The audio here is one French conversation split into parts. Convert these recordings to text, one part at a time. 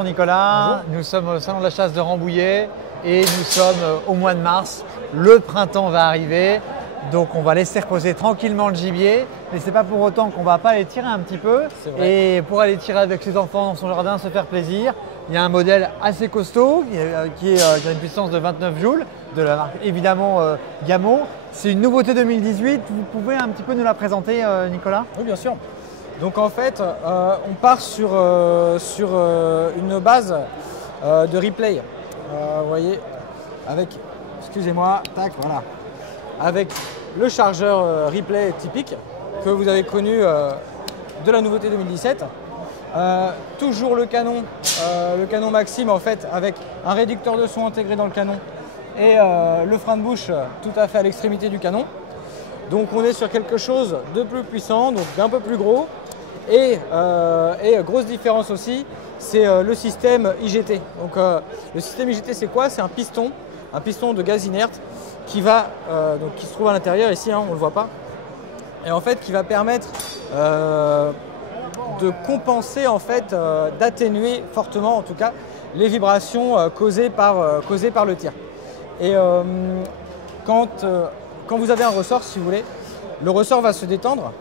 bonjour Nicolas. Bonjour. Nous sommes au Salon de la Chasse de Rambouillet et nous sommes au mois de mars. Le printemps va arriver, donc on va laisser reposer tranquillement le gibier. Mais ce n'est pas pour autant qu'on ne va pas aller tirer un petit peu. C'est vrai. Et pour aller tirer avec ses enfants dans son jardin, se faire plaisir, il y a un modèle assez costaud qui a une puissance de 29 joules, de la marque évidemment Gamot. C'est une nouveauté 2018. Vous pouvez un petit peu nous la présenter, Nicolas? Oui, bien sûr. Donc en fait, on part sur une base de replay. Vous voyez, avec, excusez-moi, tac, voilà, avec le chargeur replay typique que vous avez connu de la nouveauté 2017. Toujours le canon Maxim en fait, avec un réducteur de son intégré dans le canon et le frein de bouche tout à fait à l'extrémité du canon. Donc on est sur quelque chose de plus puissant, donc d'un peu plus gros. Et grosse différence aussi, c'est le système IGT. Donc le système IGT, c'est quoi? C'est un piston de gaz inerte qui se trouve à l'intérieur ici, hein, on ne le voit pas. Et en fait qui va permettre de compenser, en fait, d'atténuer fortement en tout cas les vibrations causées par le tir. Et quand vous avez un ressort, si vous voulez, le ressort va se détendre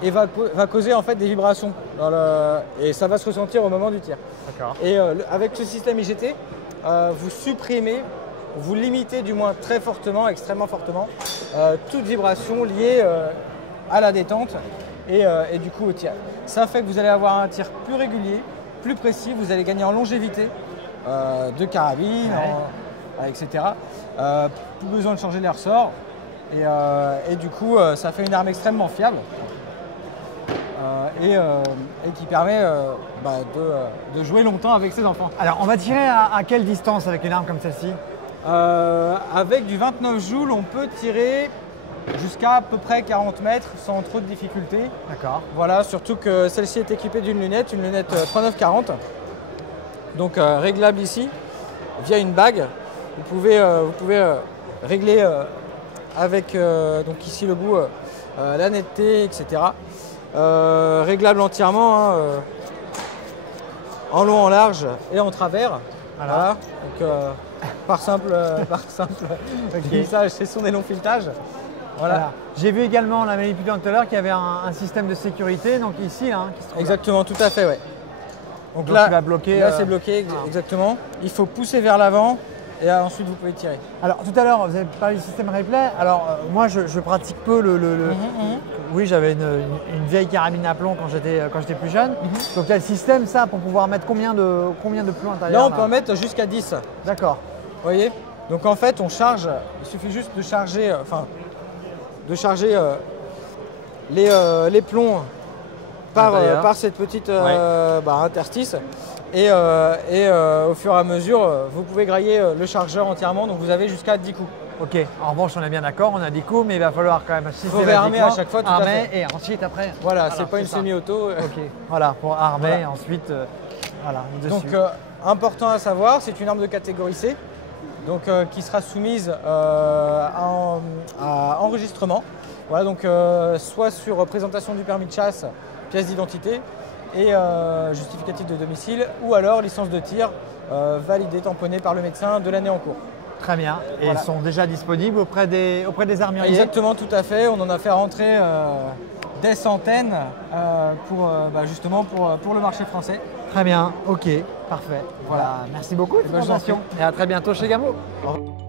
et va causer en fait des vibrations et ça va se ressentir au moment du tir. Et avec ce système IGT, vous supprimez, vous limitez du moins très fortement, extrêmement fortement, toute vibration liée à la détente et du coup au tir. Ça fait que vous allez avoir un tir plus régulier, plus précis, vous allez gagner en longévité de carabine, etc. Plus besoin de changer les ressorts et du coup ça fait une arme extrêmement fiable. Et qui permet de jouer longtemps avec ses enfants. Alors, on va tirer à quelle distance avec une arme comme celle-ci? Avec du 29 joules, on peut tirer jusqu'à à peu près 40 mètres sans trop de difficulté. D'accord. Voilà, surtout que celle-ci est équipée d'une lunette, 39-40. Donc réglable ici via une bague. Vous pouvez régler avec donc ici le bout la netteté, etc. Réglable entièrement, hein, en long, en large et en travers. Voilà. Donc, par simple glissage, c'est son long filetage. Voilà. J'ai vu également la manipulant tout à l'heure qu'il y avait un système de sécurité, donc ici, là, qui se trouve exactement, tout à fait, ouais. Donc là, va bloquer, là c'est bloqué, exactement. Il faut pousser vers l'avant et ensuite vous pouvez tirer. Alors tout à l'heure, vous avez parlé du système replay. Alors moi, je pratique peu Oui, j'avais une vieille carabine à plomb quand j'étais plus jeune. Donc il y a le système, ça, pour pouvoir mettre combien de plomb à l'intérieur? Là, on peut en mettre jusqu'à 10. D'accord. Vous voyez? Donc en fait, on charge, il suffit juste de charger, les plombs par cette petite interstice. Et au fur et à mesure, vous pouvez grailler le chargeur entièrement, donc vous avez jusqu'à 10 coups. Ok, en revanche, on est bien d'accord, on a 10 coups, mais il va falloir quand même réarmer à chaque fois, tout à fait. Et ensuite après. Voilà, c'est pas une semi-auto. Ok, voilà, pour armer, ensuite, voilà, dessus. Donc, important à savoir, c'est une arme de catégorie C, donc qui sera soumise à enregistrement. Voilà, donc soit sur présentation du permis de chasse, pièce d'identité et justificatif de domicile, ou alors licence de tir validée, tamponnée par le médecin de l'année en cours. Très bien. Et voilà. Ils sont déjà disponibles auprès des armuriers? Exactement, tout à fait. On en a fait rentrer des centaines justement pour le marché français. Très bien, ok, parfait. Voilà, merci beaucoup de cette présentation et à très bientôt chez Gamot. Au revoir.